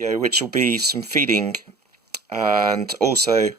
Which will be some feeding and also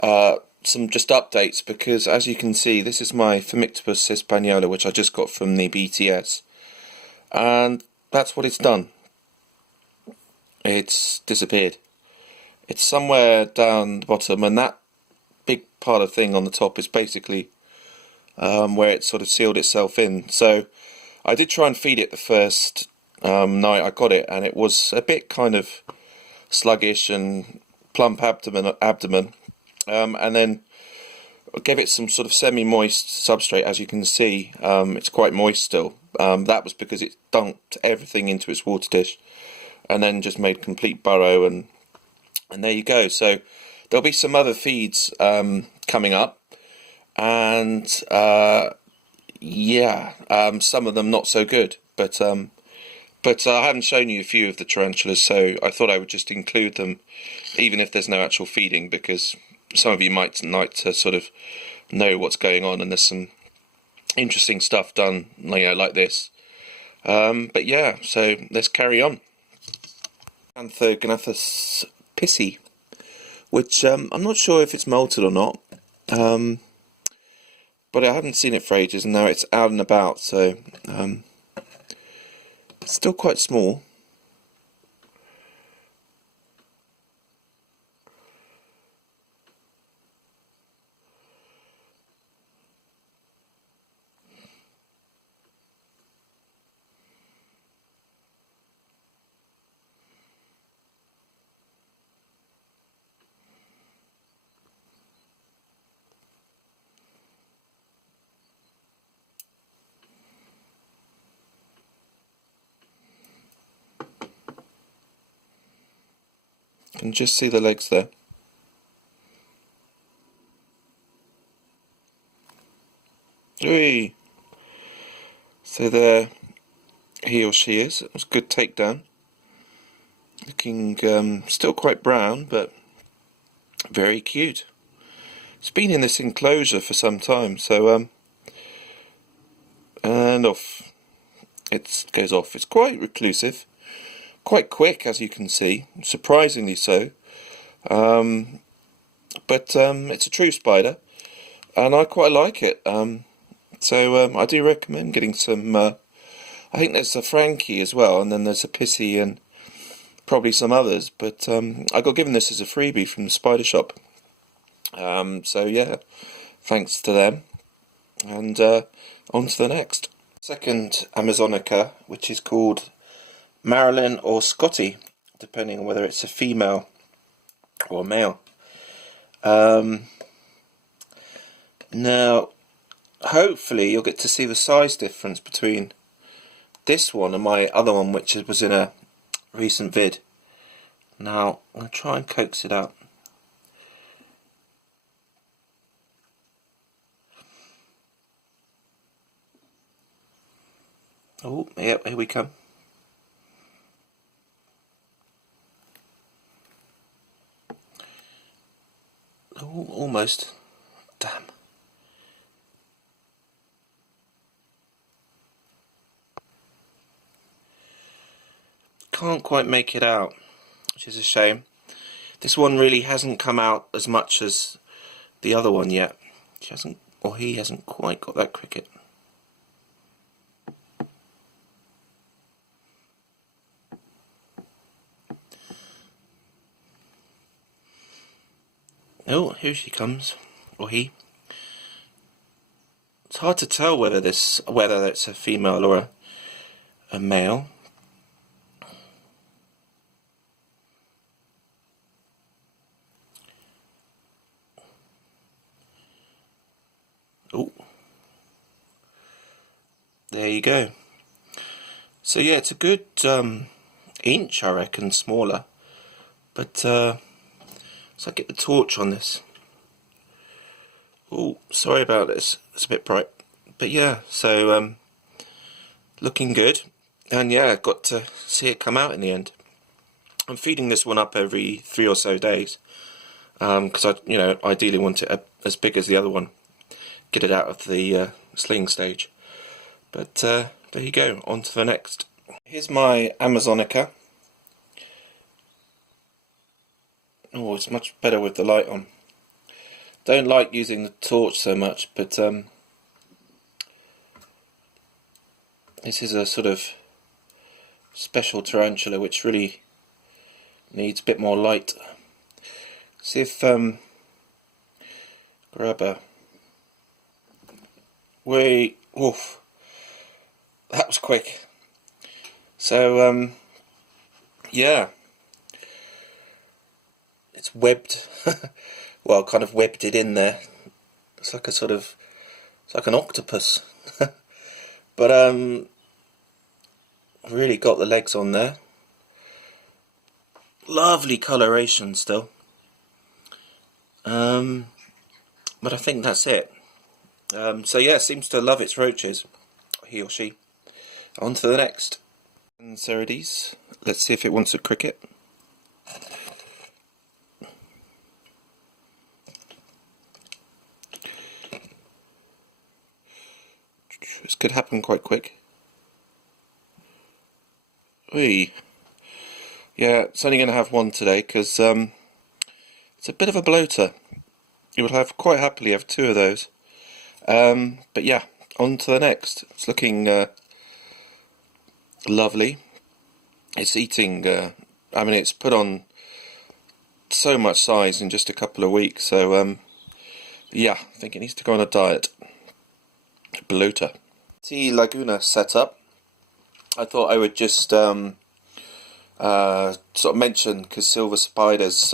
some just updates, because as you can see, this is my Phimictopus hispaniola, which I just got from the BTS, and that's what it's done. It's disappeared. It's somewhere down the bottom, and that big part of thing on the top is basically where it sort of sealed itself in. So I did try and feed it the first night I got it, and it was a bit kind of sluggish and plump abdomen, and then I gave it some sort of semi-moist substrate. As you can see, it's quite moist still. That was because it dumped everything into its water dish and then just made complete burrow, and there you go. So there'll be some other feeds coming up, and some of them not so good, but I haven't shown you a few of the tarantulas, so I thought I would just include them even if there's no actual feeding, because some of you might like to sort of know what's going on, and there's some interesting stuff done, like this. But yeah, so let's carry on. Atrichomatus pissy, which I'm not sure if it's molted or not, but I haven't seen it for ages, and now it's out and about, so it's still quite small. You can just see the legs there. Whee! So there he or she is. It was a good takedown. Looking still quite brown, but very cute. It's been in this enclosure for some time, so and off. It goes off. It's quite reclusive, quite quick, as you can see, surprisingly so. But it's a true spider, and I quite like it. So I do recommend getting some. I think there's a Frankie as well, and then there's a Pissy and probably some others. But I got given this as a freebie from the spider shop. So yeah, thanks to them, and on to the next. Second Amazonica, which is called Marilyn or Scotty, depending on whether it's a female or male. Now, hopefully you'll get to see the size difference between this one and my other one, which was in a recent vid. Now, I'm going to try and coax it out. Oh, yep, here we come. Oh, almost. Damn. Can't quite make it out, which is a shame. This one really hasn't come out as much as the other one yet. He hasn't quite got that cricket. Oh, here she comes, or he. It's hard to tell whether it's a female or a male. Oh, there you go. So yeah, it's a good inch, I reckon, smaller. But so I get the torch on this. Oh, sorry about this. It's a bit bright. But yeah, so looking good. And yeah, got to see it come out in the end. I'm feeding this one up every 3 or so days, because I, ideally want it as big as the other one. Get it out of the sling stage. But there you go. On to the next. Here's my Amazonica. Oh, it's much better with the light on. Don't like using the torch so much, but this is a sort of special tarantula which really needs a bit more light. See if grab a wait. Oof, that was quick. So yeah, it's webbed. Well, kind of webbed it in there. It's like a sort of, it's like an octopus. But really got the legs on there. Lovely coloration still. But I think that's it. So yeah, seems to love its roaches, he or she. On to the next. Cerides. Let's see if it wants a cricket. This could happen quite quick. Whee. Yeah, it's only going to have one today because it's a bit of a bloater. You would have quite happily have two of those. But yeah, on to the next. It's looking lovely. It's eating, I mean, it's put on so much size in just a couple of weeks. So yeah, I think it needs to go on a diet. Bloater. T Laguna setup. I thought I would just sort of mention, because Silver Spiders,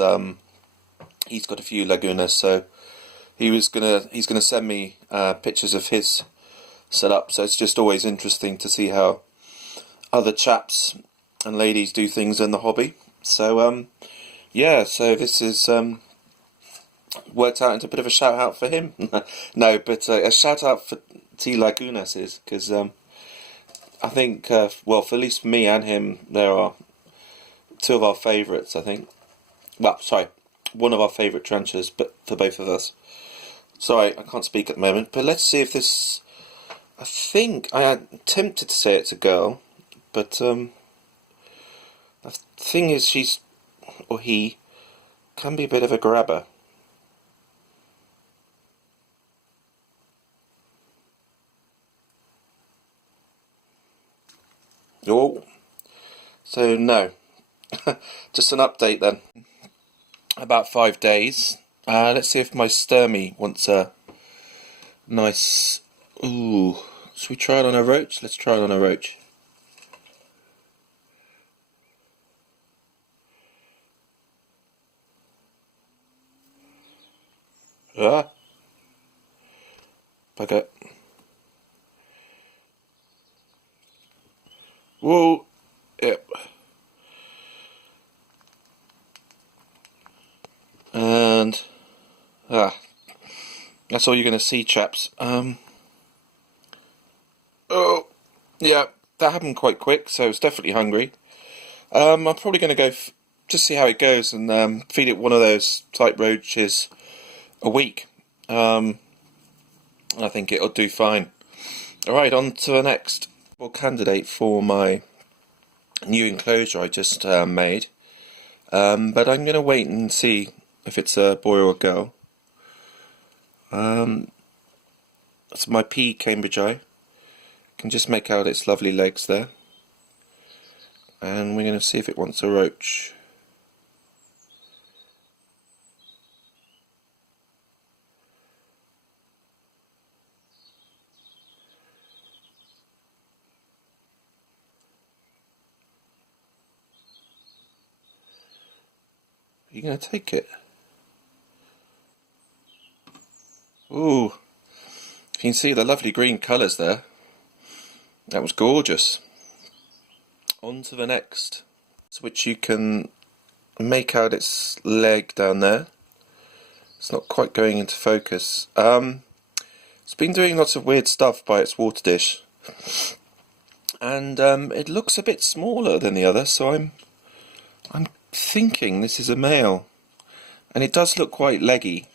he's got a few Lagunas, so he's gonna send me pictures of his setup. So it's just always interesting to see how other chaps and ladies do things in the hobby. So yeah, so this is worked out into a bit of a shout out for him. No, but a shout out for T Lagunas is because I think well, for at least for me and him, there are two of our favourites. I think. Well, sorry, one of our favourite trenchers, but for both of us. Sorry, I can't speak at the moment. But let's see if this. I think I am tempted to say it's a girl, but the thing is, she's or he can be a bit of a grabber. Oh, so no, just an update then. About 5 days. Let's see if my Sturmy wants a nice. Ooh, should we try it on a roach? Let's try it on a roach. Ah, bugger. Whoa, yep. And that's all you're going to see, chaps. Oh, yeah, that happened quite quick, so it's definitely hungry. I'm probably going to go just see how it goes and feed it one of those type roaches a week. I think it'll do fine. Alright, on to the next candidate for my new enclosure I just made. But I'm going to wait and see if it's a boy or a girl. That's my P Cambridgei. Can just make out its lovely legs there. And we're going to see if it wants a roach. Are you going to take it? Ooh, you can see the lovely green colours there. That was gorgeous. On to the next, which you can make out its leg down there. It's not quite going into focus. It's been doing lots of weird stuff by its water dish, and it looks a bit smaller than the other. So I'm thinking this is a male, and it does look quite leggy.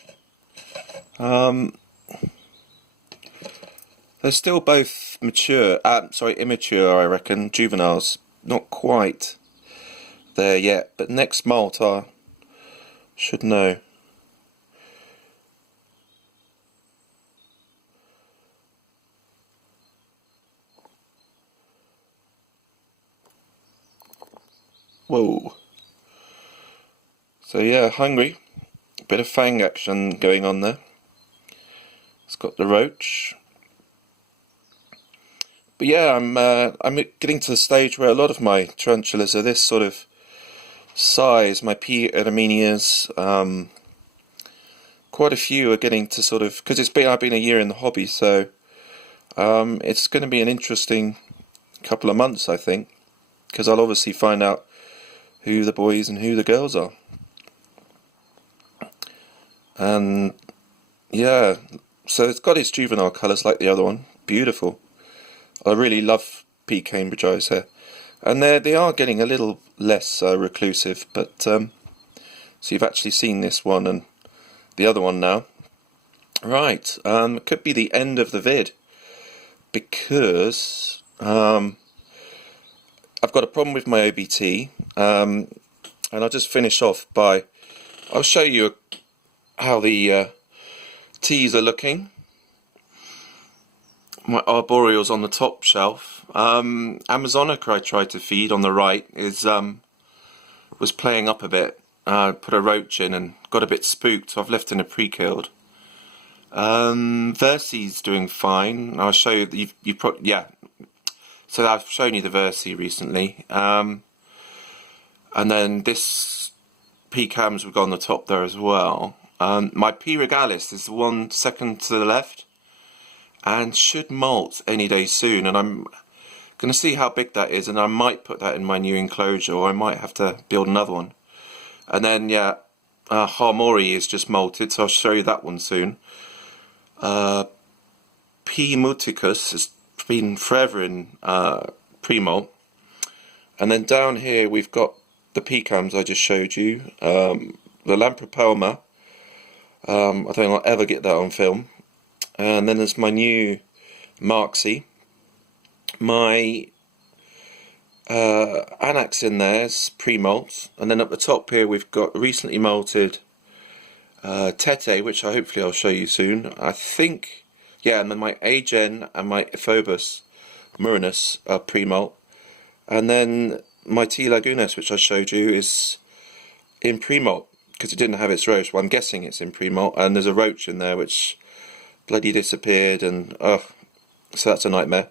They're still both mature, immature, I reckon, juveniles. Not quite there yet, but next molt Should know. Whoa. So yeah, hungry. Bit of fang action going on there. It's got the roach. But yeah, I'm getting to the stage where a lot of my tarantulas are this sort of size. My P Machala, quite a few are getting to sort of, because I've been a year in the hobby, so it's going to be an interesting couple of months, I think, because I'll obviously find out who the boys and who the girls are. And yeah, so it's got its juvenile colours like the other one. Beautiful. I really love P Cambridge eyes here. And they are getting a little less reclusive, but so you've actually seen this one and the other one now. Right, it could be the end of the vid, because I've got a problem with my OBT, and I'll just finish off by, I'll show you how the teas are looking. My arboreals on the top shelf. Amazonica I tried to feed on the right was playing up a bit. Put a roach in and got a bit spooked, so I've left in a pre-killed. Versi's doing fine. I'll show you. Yeah. So I've shown you the Versi recently. And then this P-Cams we've got on the top there as well. My P Regalis is the one second to the left, and should molt any day soon. And I'm going to see how big that is, and I might put that in my new enclosure, or I might have to build another one. And then yeah, Harmorii is just molted, so I'll show you that one soon. P Muticus has been forever in pre-molt. And then down here we've got the P-Cams I just showed you. The Lampropelma. I don't think I'll ever get that on film. And then there's my new Marksy. My Anax in there's pre-molt. And then at the top here we've got recently molted Tete, which hopefully I'll show you soon. I think, yeah, and then my Agen and my Ephobus Murinus are pre-molt. And then my T Lagunas, which I showed you, is in pre-molt, because it didn't have its roach. Well, I'm guessing it's in pre-molt, and there's a roach in there which bloody disappeared, and so that's a nightmare.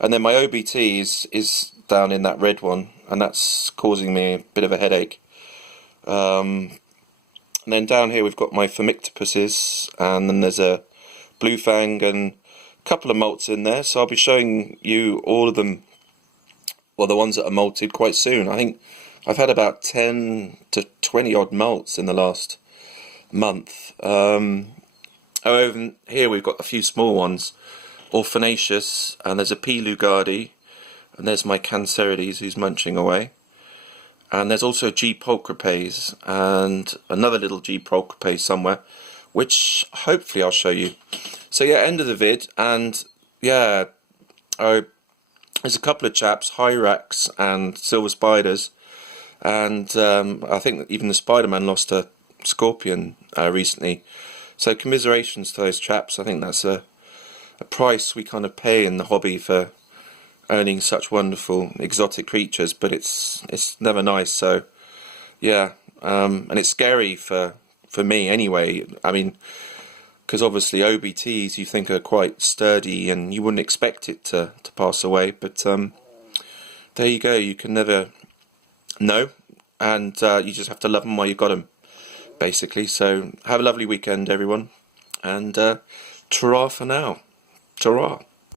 And then my OBT is down in that red one, and that's causing me a bit of a headache. And then down here we've got my Phomictopuses, and then there's a Blue Fang and a couple of molts in there, so I'll be showing you all of them, well, the ones that are molted, quite soon. I think I've had about 10 to 20 odd molts in the last month. Over here we've got a few small ones, Orphanaceous, and there's a P Lugardi, and there's my Cancerides who's munching away. And there's also G pulchripes and another little G pulchripes somewhere, which hopefully I'll show you. So yeah, end of the vid, and yeah, there's a couple of chaps, Hyrax and Silver Spiders, and I think that even the Spider-Man lost a Scorpion recently. So commiserations to those chaps. I think that's a price we kind of pay in the hobby for owning such wonderful exotic creatures, but it's never nice. So yeah, and it's scary for me anyway. I mean, because obviously OBTs you think are quite sturdy and you wouldn't expect it to pass away, but there you go, you can never know, and you just have to love them while you've got them, basically. So have a lovely weekend everyone, and ta-ra for now. Ta-ra.